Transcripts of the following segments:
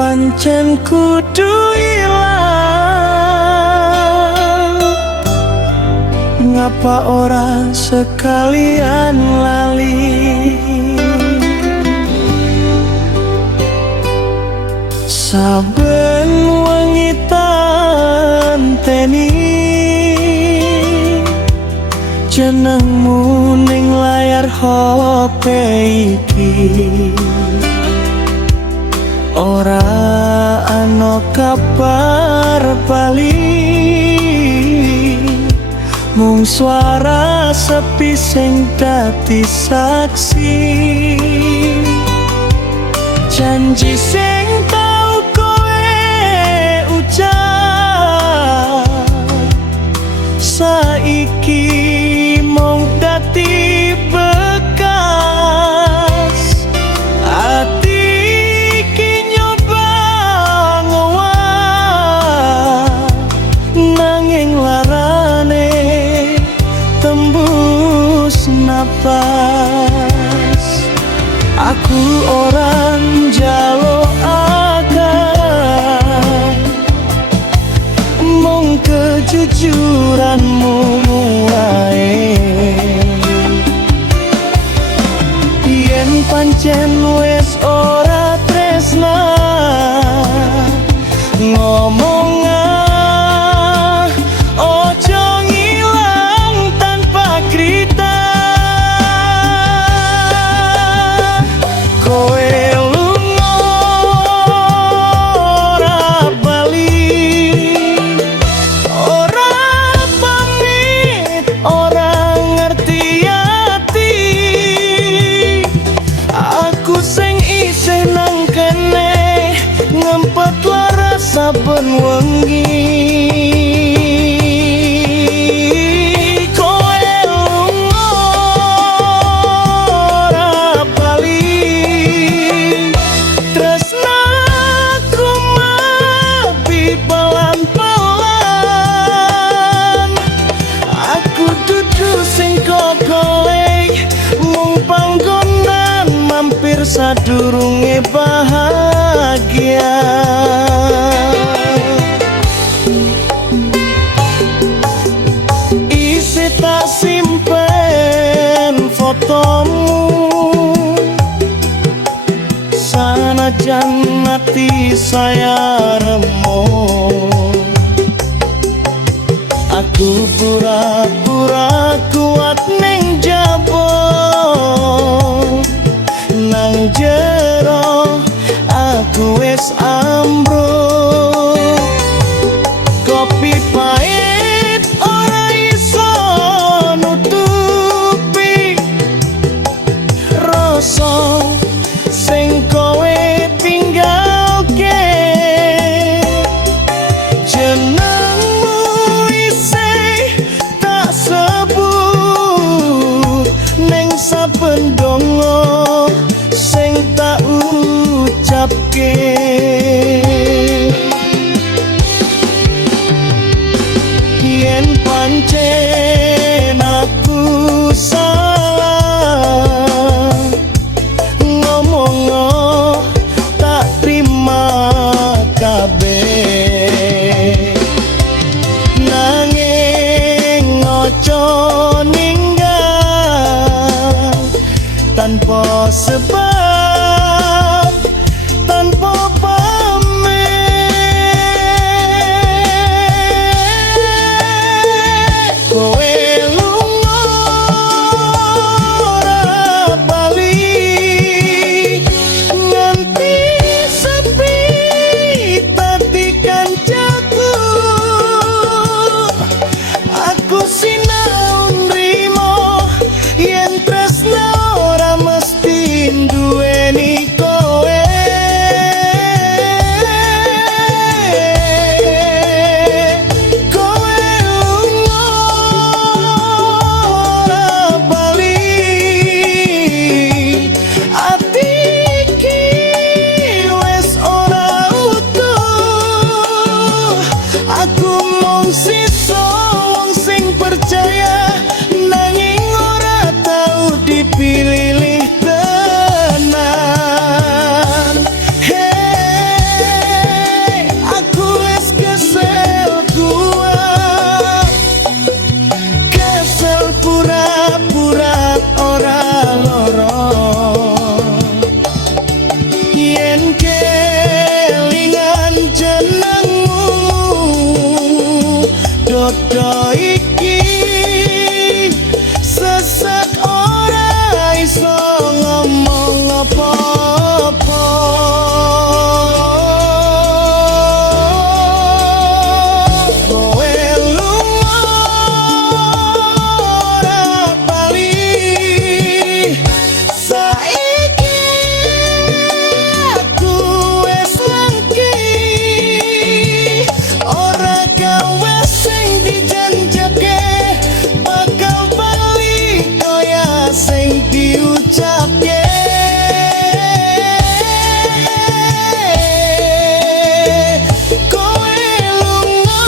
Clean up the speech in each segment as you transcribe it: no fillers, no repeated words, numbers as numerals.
pancen kudu ilang, ngapa ora sekalian lali. Saben wengi tanteni jenengmu ning layar HP iki, ora ana kabar bali, mung suara sepi sing dadi saksi. Janji sing tau kowe ucap saiki mung dadi bekas. Ati iki nyoba ngowah nanging larane tembus napas. Aku orang njaluk akal, mung kejujuranmu wae. Yen pancen wis ora tresna, ngomong ojo ngilang tanpa krita. Kowe lunga ora bali, ora pamit, ora ngerti ati. Aku sing isih nang kene ngempet laras saben wengi. Sadurunge bahagia, isi tak simpen fotomu, sanajan hati saya remuk. Aku pura-pura kuat ning jabon, nang jero aku wis ambruk. Kopi pahit ora iso nutupi rasa sing kowe tinggalke. Jenengmu isih tak sebut ning saben donga sing tak ucapke. Yen pancen aku salah, ngomong tak terima kabeh, nanging ojo ninggal tanpa sebab, tanpa pamit. Kowe lunga ora bali, nganti sepi dadi kancaku. Aku sinau nrimo yen tresna ora mesti padha iki sesek ora iso ngomong apa-apa. Kowe lunga ora bali saiki aku wis lengki ora gawe sing dijanjake bakal bali kaya sing diucapke. Kowe lunga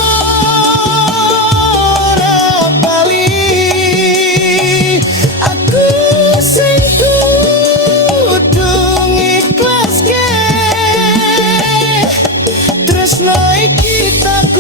ora bali aku sing kudu ngiklaske tresno iki tak